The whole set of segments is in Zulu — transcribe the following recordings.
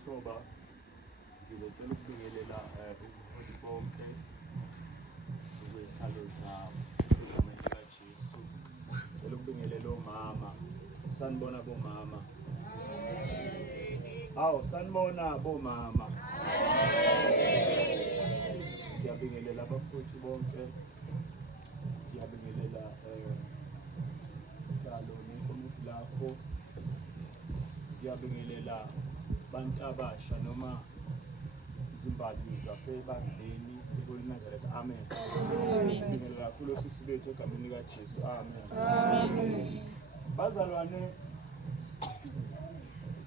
October ngizocela ukubingelela ubuholi bonke ukwesalo zabo egameni likaJesu. Ngicela ukubingelela omama, sanibona bomama. Sanibona bomama. Ngiyabingelela abafuthi bonke, ngiyabingelela sihlalo nekomiti lakho, ngiyabingelela bantu abasha noma izimbali zasebandleni eHoly Nazareth. Amen. Sibingelela kakhulu osisi bethu egameni likaJesu. Amen. Bazalwane,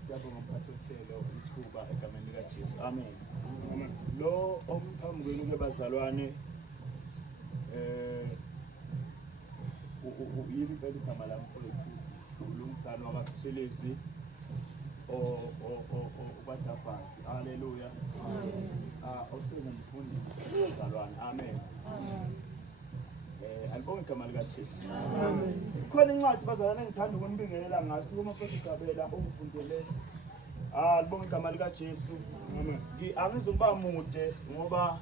siyabonga umphathiselo ithuba egameni likaJesu. Amen. Lo omphambi kwenu ke bazalwane yini phela igama lami mfowethu uLungisani wakaButhelezi obadabhansi. Haleluya. Osengumfundisi bazalwane. Amen. Alibonge igama likaJesu. Kukhona incwadi bazalwane engithanda ukunibingelela ngaso kuMapostoli Gabela ongifundele. Alibonge igama likaJesu. Angizukuba mude ngoba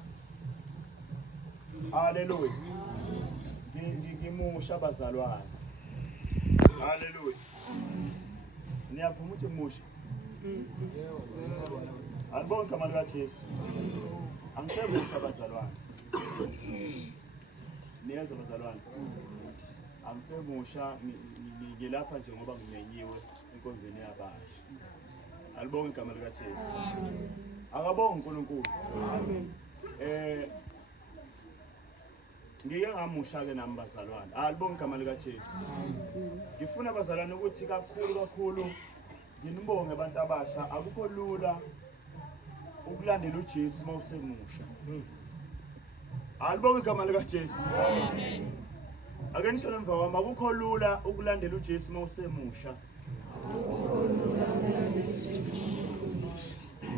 haleluya ngimusha bazalwane. Haleluya. Niyavuma ukuthi ngimusha? Alibonge igama likaJesu. Angisemusha bazalwane. Niyezwa bazalwane? Angisemusha, ngilapha nje ngoba ngimenyiwe enkonzweni yabasha. Alibonge igama likaJesu. Akabonge uNkulunkulu. Amen. Ngike ngamusha ke nami bazalwane. Alibonge igama likaJesu. Ngifuna bazalwane ukuthi kakhulu nginibonge abantu abasha. Akukho lula ukulandela uJesu mawusemusha. Alibonge igama likaJesu. Amen. Ake nisho emva kwami, akukho lula ukulandela uJesu mawusemusha.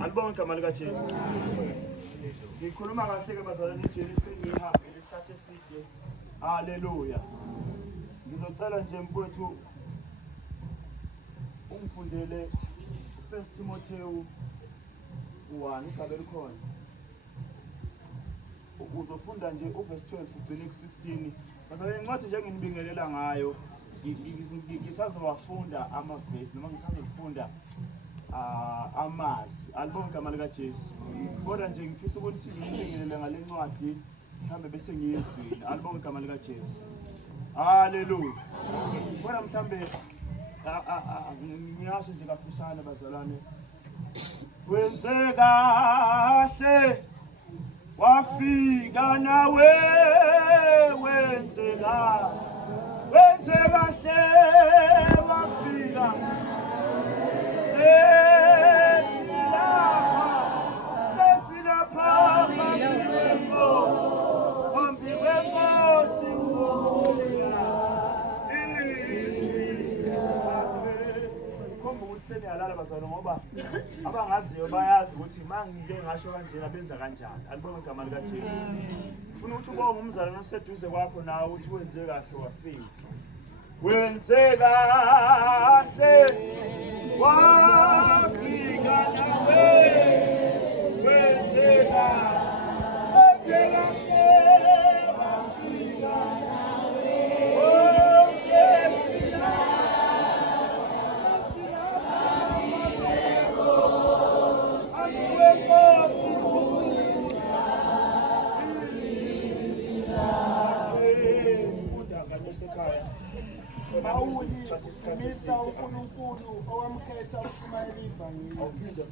Alibonge igama likaJesu. Ngikhuluma kahle ke bazalwane, ijeli sengihambile isikhathi eside. Haleluya. Ngizocela nje mfowethu ungifundele 1 Timotheo 1 igabelo khona. Uzofunda nje uverse 12 ugcine ku16. Bazalwane, incwadi nje enginibingelela ngayo ngisazowafunda amavesi noma ngisazofunda amazwi. Alibonge igama likaJesu. Kodwa nje ngifisa ukuthi ngibingelele ngale ncwadi mhlambe bese ngiyizwile. Alibonge igama likaJesu. Haleluya. Kodwa mhlambe ngiyasho nje kafushane bazalwane. Wenze kahle wafika nawe, wenze kahle wafika. Sesilapha phambi kwenkosi khomba ukuthi seniyalala bazalwane, ngoba abangaziyo bayazi ukuthi mangike ngasho kanjena benza kanjani. Alibonge igama likaJesu. Ufuna ukuthi ubonge umzalwane oseduze kwakho nawe ukuthi wenze kahle wafika. Wenze kahle wafika nawe, wenze kahle wafika nawe. Oh yes. Misa uNkulunkulu owamkhetha ukushumayela ivangeli.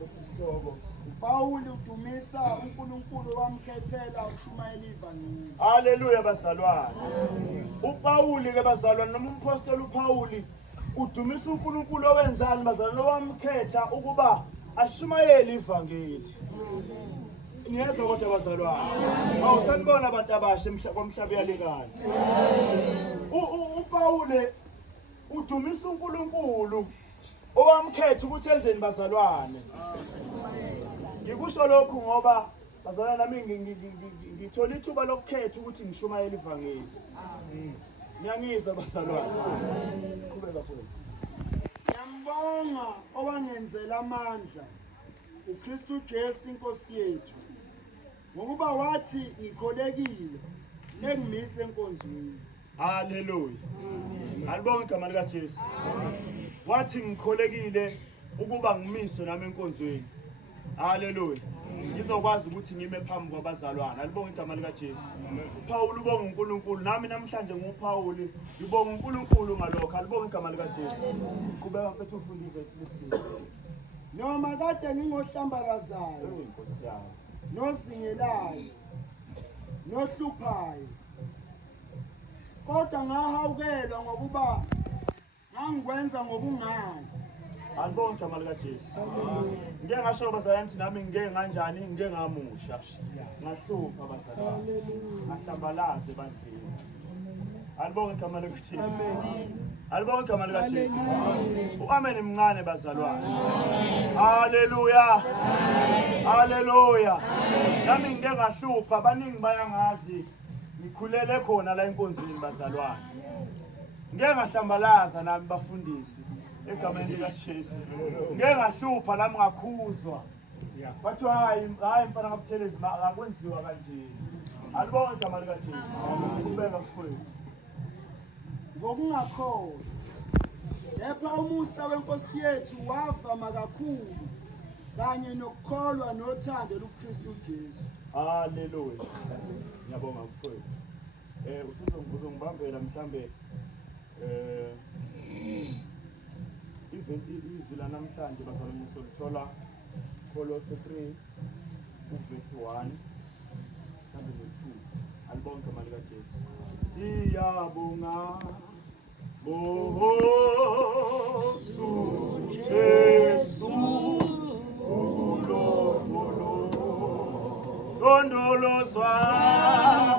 Pawuli udumisa uNkulunkulu owamkhethela ukushumayela ivangeli. Haleluya bazalwane. uPawuli ke bazalwane, noma umpostoli uPawuli udumisa uNkulunkulu owenzani bazalwane, owamkhetha ukuba ashumayele ivangeli. Niyezwa kodwa bazalwane? Sanibona abantu abasha komhlaba yalekani. uPawuli udumisa uNkulunkulu owamkhetha ukuthi enzeni bazalwane. Ngikusho lokhu ngoba bazalwane nami ngithola ithuba lokukhetha ukuthi ngishumayele ivangeli. Ngiyangizwa bazalwane. Qhubeka futhi. Ngiyambonga owangenzela amandla uKristu Jesu inkosi yethu ngokuba wathi ngikholekile nengimise enkonzweni. Haleluya. Alibonge igama lika Jesu. Wathi ngikholekile ukuba ngimiswe nami enkonzweni. Haleluya. Ngizokwazi ukuthi ngime phambi kwabazalwana. Alibonge igama lika Jesu. uPaul ubonga uNkulunkulu, nami namhlanje nguPaul ngibonga uNkulunkulu ngalokho. Alibonge igama lika Jesu. Qhubeka mfethu ufunde ivesi lesibili. Noma kade ngingohlambalazayo, Inkosi yami. nozingelayo, nohluphayo, kodwa ngahawukelwa ngokuba ngangikwenza ngokungazi. Alibonge igama lika Jesu. Ngike ngasho bazalwane ukuthi nami ngike kanjani, ngike ngamusha. Ngahlupha bazalwane. Ngahlambalaze bandleni. Alibonge igama lika Jesu. Alibonge igama lika Jesu. Uamen mncane bazalwane. Haleluya. Haleluya. Nami ngike ngahlupha, abaningi bayangazi. Ngikhulele khona la enkonzweni bazalwane. Ngeke ngahlambalaza nami bafundisi egameni lika Jesu. Ngeke ngahlupha nami ngakhuzwa. Bathi hayi mfana kaButhelezi akwenziwa kanje. Alibonge igama lika Jesu. Kubeka mfowethu. Ngokungakholwa, kepha umusa wenkosi yethu wavama kakhulu kanye nokukholwa nothando luKristu Jesu. Haleluya. Ngiyabonga mfowethu. Uzongibambela mhlambe izwi la namhlanje bazalwane solithola Kolose 3 verse 1 mhlambe no 2. Alibonge igama lika Jesu. Siyabonga Jesu Kondolozwa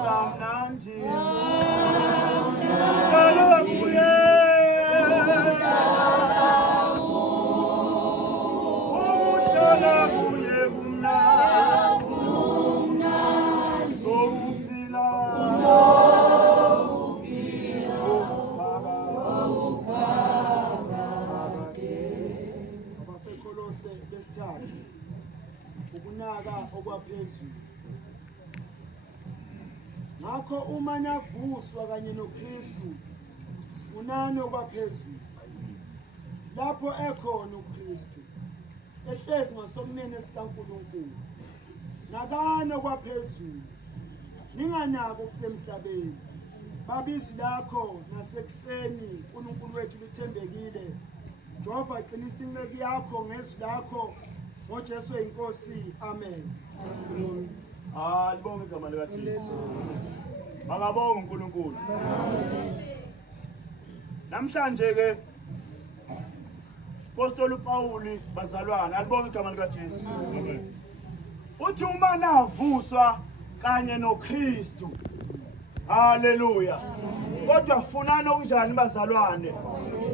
kamnandi Kalokuye Umuhlala kuye kumnandi Sokuphila Abasekolose lesithathu ukunaka okwaphezulu. Ngakho uma navuswa kanye noKristu unani okwaphezulu, lapho ekhona uKristu ehlezi ngasokunene sikaNkulunkulu, nakani okwaphezulu, ninganako kusemhlabeni. Babizwi lakho nasekuseni uNkulunkulu wethu lithembekile. Jehova qinisa inceki yakho ngezwi lakho ngoJesu inkosi. Amen. Alibonge igama lika Jesu. Makabonge uNkulunkulu. Namhlanje ke Apostoli uPaul bazalwane, alibonge igama lika Jesu. Uthi uma navuswa kanye noKristu. Haleluya. Kodwa funana okunjani bazalwane?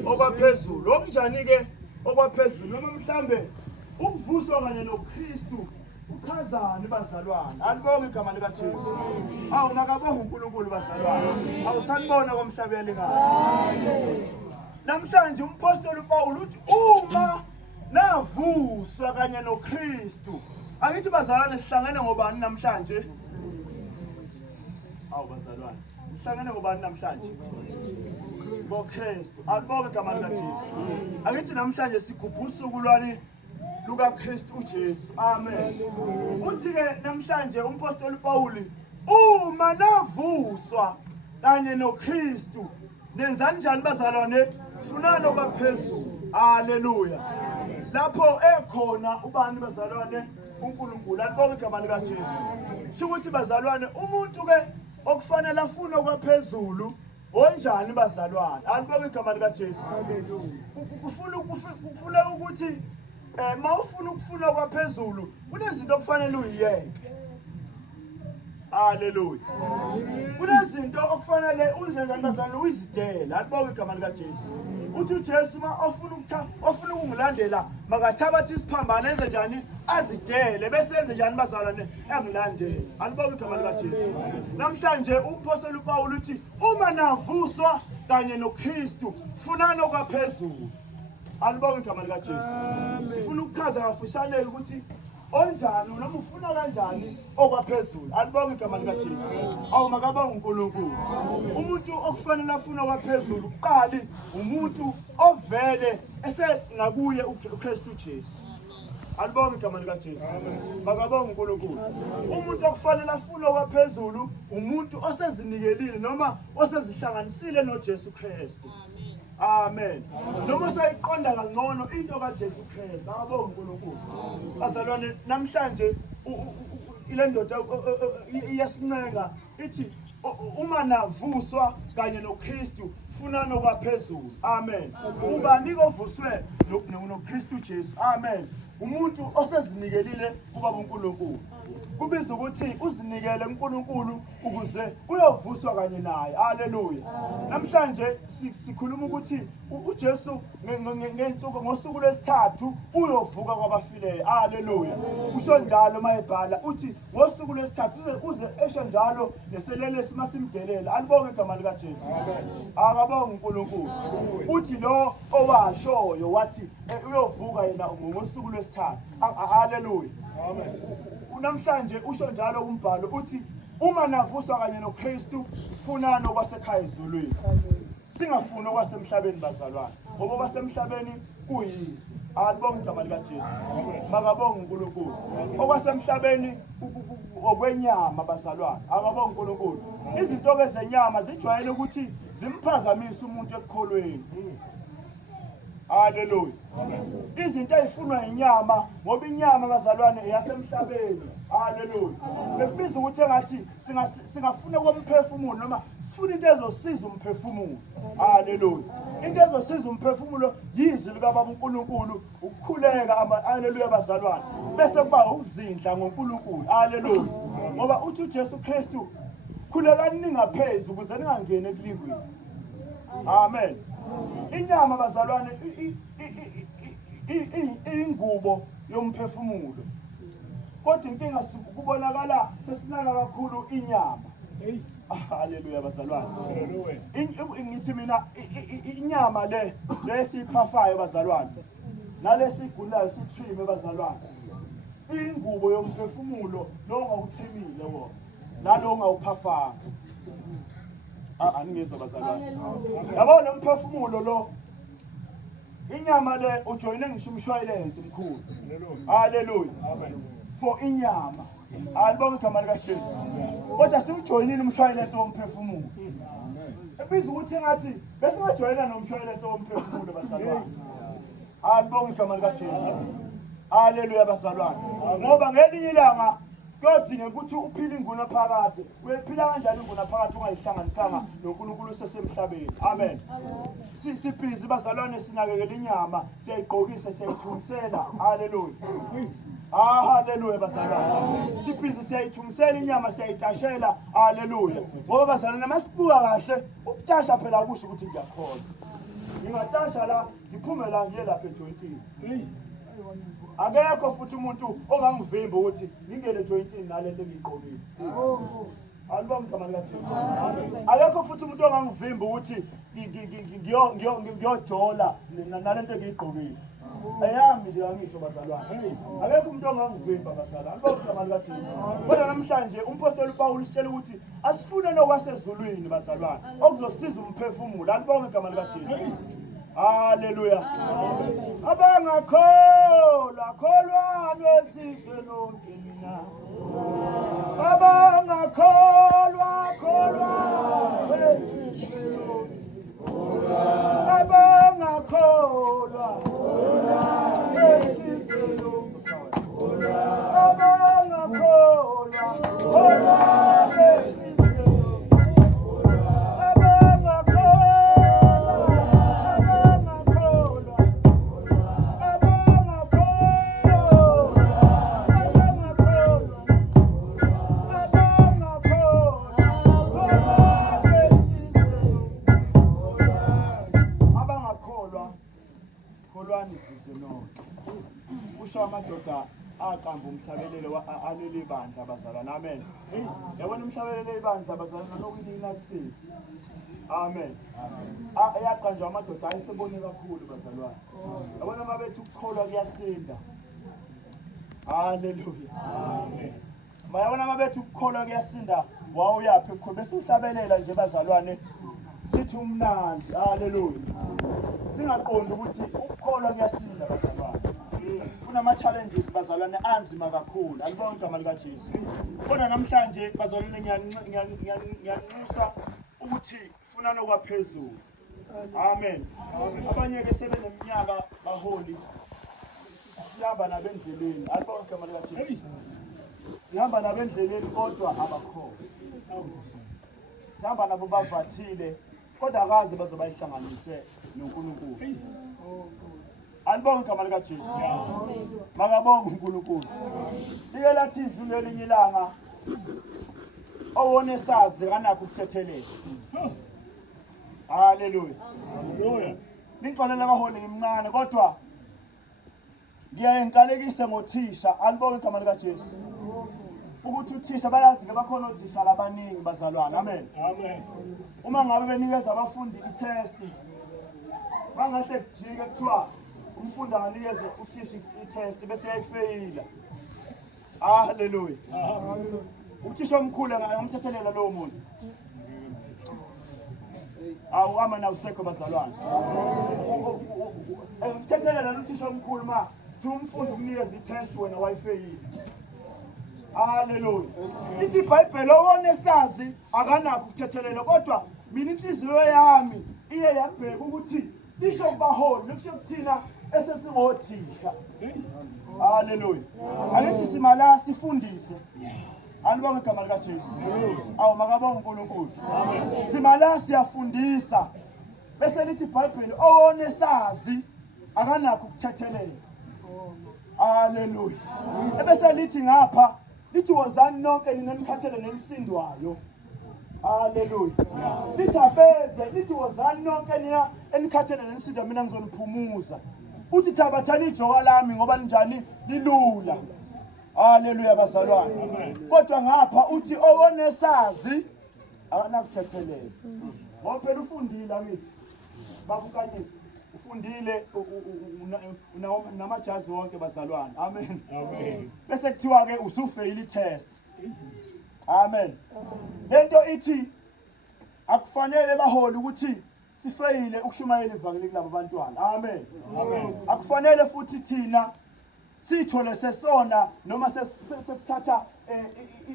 Okwaphezulu. Okunjani ke okwaphezulu? Noma mhlambe ukuvuswa kanye noKristu uchazani bazalwane? Alibonge igama lika Jesu. Awu makabonge uNkulunkulu bazalwane. Awusanibona komhlabeni ngani? Namhlanje umpostoli uPaul uthi uma navuswa kanye noKristu. Angithi bazalwane sihlangene ngobani namhlanje? Awu bazalwane. Sihlangene ngobani namhlanje? NgoKristu. Alibonge igama lika Jesu. Angithi namhlanje sigubha usuku lwani lukaKristu uJesu. Amen. Uthi ke namhlanje umpostoli Paul uma navuswa kanye noKristu nenzani njani bazalwane? Funani okwaphezulu. Haleluya. Lapho ekhona ubani bazalwane? uNkulunkulu. Alibonge igama lika Jesu. Shukuthi bazalwane umuntu ke okufanele afune okwaphezulu onjani bazalwane? Alibonge igama lika Jesu. Kufuna ukuthi mawufuna ukufuna okwaphezulu kunezinto okufanele uyiyeke. Haleluya. Kunezinto okufanele unjani bazalwane uyizidela. Alibonge igama lika Jesu. Uthi uJesu ma ofuna ukungilandela makathabathe isiphambano enze njani? Azidele bese enze njani bazalwane? Engilandele. Alibonge igama lika Jesu. Namhlanje umpostoli uPaul uthi uma navuswa kanye noKristu funani okwaphezulu. Alibonge igama lika Jesu. Ufuna ukuchaza kafushane ukuthi onjani noma ufuna kanjani okwaphezulu. Alibonge igama likaJesu. Awu makabonge uNkulunkulu. Umuntu okufanele afuna okwaphezulu uqali umuntu ovele esengakuye uKristu Jesu. Alibonge igama likaJesu. Makabonge uNkulunkulu. Umuntu okufanele afuna okwaphezulu umuntu osezinikelile noma osezihlanganisile noJesu Kristu. Amen. Noma sayiqonda kangcono into kaJesu Kristu. Akabonge uNkulunkulu. Bazalwane, namhlanje ile ndoda iyasincenga ithi uma navuswa kanye noKristu funa nokwaphezulu. Amen. Ubani ovuswe noKristu Jesu. Amen. Umuntu osezinikelile kuba uNkulunkulu. Kubiza ukuthi uzinikele uNkulunkulu ukuze uyovuswa kanye naye. Haleluya. Namhlanje sikhuluma ukuthi uJesu ngensuku ngosuku lwesithathu uyovuka kwabafileyo. Haleluya. Kusho njalo mayebhala uthi ngosuku lwesithathu uze esho njalo neselelesi masimdelela. Alibonge igama likaJesu. Akabonge uNkulunkulu. Uthi lo owashoyo wathi uyovuka yena ngosuku lwesithathu. Haleluya. Amen. Namhlanje usho njalo umbhalo uthi uma navuswa kanye noKristu funani okwasekhaya ezulwini. Singafuni okwasemhlabeni bazalwane. Ngoba kwasemhlabeni kuyize. Alibonge igama likaJesu. Makabonge uNkulunkulu. Okwasemhlabeni okwenyama bazalwane. Akabonge uNkulunkulu. Izinto ezenyama zijwayele ukuthi zimphazamise umuntu ekukholweni. Haleluya. Izinto ezifunwa inyama ngoba inyama bazalwane eyasemhlabeni. Haleluya. Bekubiza ukuthi engathi singafuna komphefumulo noma sifuna into ezosiza umphefumulo. Haleluya. Into ezosiza umphefumulo yizwi likaBaba uNkulunkulu, ukukhuleka haleluya bazalwane. Bese kuba ukuzindla ngoNkulunkulu. Haleluya. Ngoba uthi uJesu Kristu khulekani ningaphezulu ukuze ningangeni ekulingweni. Amen. Inyama bazalwane ingubo yomphefumulo. Kodwa inkinga kubonakala sesinaka kakhulu inyama. Haleluya bazalwane. Ngithi mina inyama le lesiphafayo bazalwane. Nalesigulayo sithrime bazalwane. Ingubo yomphefumulo lo ongawuthimile wona. Nalo ongawuphafanga. Angizwa bazalwane. Yabona umphefumulo lo. Inyama le ujoyine ngisho umshwalense mkhulu. Haleluya. Amen. For inyama. Alibonge igama likaJesu. Kodwa simjoyinile umshwalense womphefumulo. Ebiza ukuthi engathi bese ngajoyina nomshwalense womphefumulo bazalwane. Alibonge igama likaJesu. Haleluya bazalwane. Ngoba ngelinye ilanga kodinga ukuthi uphile inguna phakathi. Uyaphila kanjani inguna phakathi ungayihlanganisanga noNkulunkulu sesemhlabeni. Amen. Sibhizi bazalwane sinakekela inyama, siyayigqokisa, siyayithungisela. Haleluya. Haleluya bazalwane. Sibhizi siyayithungisela inyama, siyayitashela. Haleluya. Ngoba bazalwane masibuka kahle ukutasha phela kusho ukuthi ngiyakholwa. Ngingatasha la ngiphume la ngiye lapha ejointini. Akekho futhi umuntu ongangivimba ukuthi ngingene jointini nalento engiyigqokile. Alibonge igama likaJesu. Akekho futhi umuntu ongangivimba ukuthi ngiyojola nalento engiyigqokile. Ayami nje angisho bazalwane. Akekho umuntu ongangivimba bazalwane. Alibonge igama likaJesu. Kodwa namhlanje umpostoli uPaul usitshela ukuthi asifune nokwasezulwini bazalwane okuzosiza umphefumulo. Alibonge igama likaJesu. Haleluya. Abangakholwa kholwani wesizwe lonke mina. Abangakholwa kholwani wesizwe lonke. Abangakholwa kholwani wesizwe lonke. Abangakholwa kholwani wesizwe lonke. Usho amadoda aqamba umhlabelelo aleli bandla bazalwane. Amen. Yabona umhlabelelo ibandla bazalwane nokuyilakusisi. Amen. Ayaqanjwa amadoda ayesebone kakhulu bazalwane. Yabona mabethu ukukholwa kuyasinda. Haleluya. Amen. Bayabona mabethu ukukholwa kuyasinda wawuyaphi ukukholwa bese uhlabelela nje bazalwane sithi umnandi. Haleluya. Singaqondi ukuthi ukukholwa kuyasinda bazalwane. Kunama challenges bazalwane anzima kakhulu. Alibonke igama lika Jesu. Kodwa namhlanje bazalwane ngiyanxusa ukuthi funana okwaphezulu. Amen. Abanye ke sebeneminyaka baholi sihamba nabendleleni. Alibonke igama lika Jesu. Sihamba nabendleleni kodwa abakho. Sihamba nabo bavathile kodwa akaze bazobayihlanganise noNkulunkulu. Alibonke igama lika Jesu. Makabonge uNkulunkulu. Ike lathi izwi lelinye ilanga owone sazi kanakho ukuthethelela. Haleluya. Haleluya. Nixolele abaholi ngimncane kodwa ngiyaye ngikalekise ngothisha. Alibonke igama lika Jesu. Ukuthi uthisha bayazi ke bakhona othisha labaningi bazalwane. Amen. Amen. Uma ngabe benikeza abafundi i-test bangahle kujike kuthiwa umfundi anganikeze uthisha i-test bese yayifeyila. Haleluya. Uthisha omkhulu angamthethelela lowo muntu. Awama na usekho bazalwane. Umthethelela uthisha omkhulu ma umfundi umnikeza i-test wena wayifeyila. Haleluya. Ithi iBhayibheli owone sazi akanakho ukuthethelela kodwa mina inhliziyo yami iye yabheka ukuthi isho kubaholi lokusho kuthina esesingothisha. Haleluya. Angithi simala sifundise. Alibonke igama lika Jesu. Awu makabonge uNkulunkulu. Amen. Simala siyafundisa. Bese lithi iBhayibheli owone sazi akanakho ukuthethelela. Haleluya. Ebese lithi ngapha lithi wozani nonke ninemkhathele nelisindwayo. Haleluya. Lithi abeze lithi wozani nonke nina enikhathele nelisindwa mina ngizoniphumuza. Uthi thabathani ijoka lami ngoba linjani lilula. Haleluya bazalwane. Kodwa ngapha uthi owone sazi akanakuthethelela. Ngoba phela ufundile akithi. Bakukanyisa. Ufundile namajazi wonke bazalwane. Amen. Amen. Bese kuthiwa ke usufeyile i-test. Amen. Lento ithi akufanele baholi ukuthi sifeyile ukushumayela ivangeli kulabo bantwana. Amen. Amen. Akufanele futhi thina sithole sesona noma sesithatha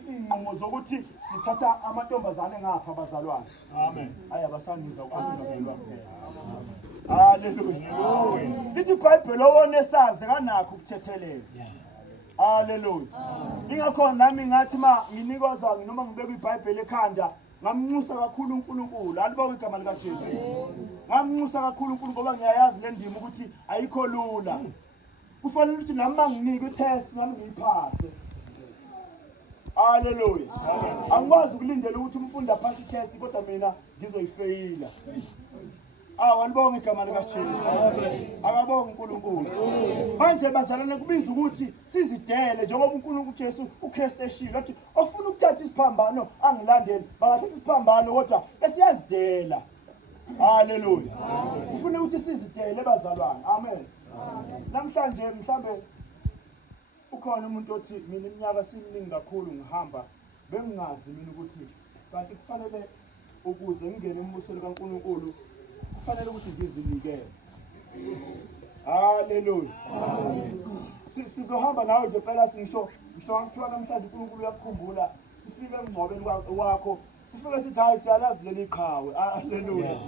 inqumo zokuthi sithatha amantombazane ngapha bazalwane. Amen. Ayabasangizwa uNkulunkulu. Haleluya. Lithi iBhayibheli owone sazi kanakho ukuthethelela. Haleluya. Ingakho nami ngathi ma nginikoza noma ngibeka iBhayibheli ekhanda ngamnxusa kakhulu uNkulunkulu. Alibonke igama lika Jesu. Ngamnxusa kakhulu uNkulunkulu ngoba ngiyayazi le ndima ukuthi ayikho lula. Kufanele ukuthi nami manginike i-test nami ngiyiphase. Haleluya. Angikwazi ukulindela ukuthi umfundi aphase i-test kodwa mina ngizoyifeyila. Alibonke igama lika Jesu. Akabonge uNkulunkulu. Manje bazalane kubiza ukuthi sizidele njengoba uNkulunkulu Jesu uKristu eshilo athi ofuna ukuthatha isiphambano angilandele bangathatha isiphambano kodwa esiyazidela. Haleluya. Ufuna ukuthi sizidele bazalwane. Amen. Namhlanje mhlambe ukhona umuntu othi mina iminyaka siminingi kakhulu ngihamba bengingazi mina ukuthi kanti kufanele ukuze ngingene embusweni kaNkulunkulu kufanele ukuthi ngizinikele. Haleluya. Sizohamba nawe nje phela ngisho ngithiwa namhlanje uNkulunkulu uyakukhumbula sifike emngcwabeni wakho sifike sithi hayi siyalazi leli qhawe. Haleluya.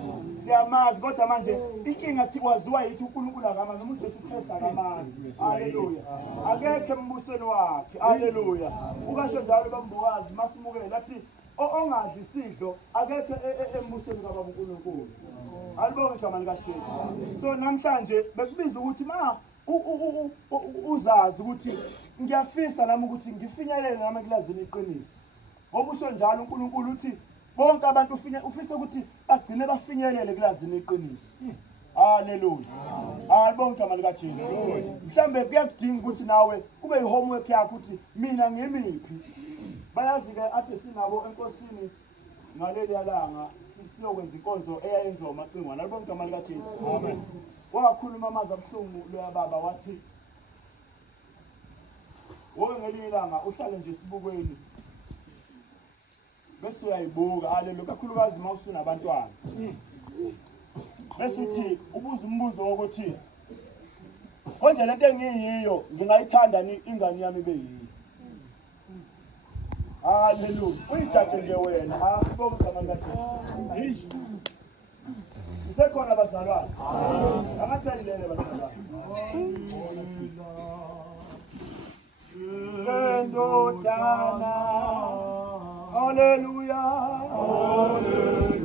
Siyamazi kodwa manje inkinga thi kwaziwa yithi uNkulunkulu akamazi noma uJesu Kristu akamazi. Haleluya. Akekho embusweni wakhe. Haleluya. Ukasho njalo bambukazi masimukela athi ongadli isidlo akekho embusweni kaBaba uNkulunkulu. Alibonke igama lika Jesu. So namhlanje bekubiza ukuthi ma uzazi ukuthi ngiyafisa nami ukuthi ngifinyelele nami ekulazini iqiniso. Ngoba usho njalo uNkulunkulu uthi bonke abantu ufisa ukuthi bagcine bafinyelele ekulazini iqiniso. Haleluya. Alibonke igama lika Jesu. Mhlambe kuyakudinga ukuthi nawe kube yihomework yakho ukuthi mina ngimiphi. Bayazi ke ade sinabo enkosini ngaleli yalanga siyokwenza inkonzo eyayenziwa amacingwana. Alibonke igama lika Jesu. Amen. Wakhuluma amazwi abuhlungu lo baba wathi woke ngelinye ilanga uhlale nje esibukweni bese uyayibuka haleluya kakhulukazi uma usunabantwana bese uthi ubuza umbuzo wokuthi konje lento engiyiyo ngingayithanda ingane yami ibe yiyo haleluya uyijaje nje wena bonke igama likaJesu isekhona bazalwane angathalilele bazalwane Endodana haleluya haleluya